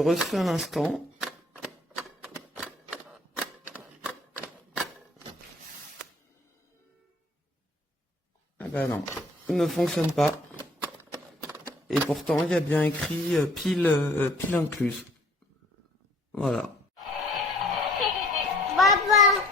reçu un instant. Ah bah non, il ne fonctionne pas. Et pourtant, il y a bien écrit pile incluse. Voilà. Papa.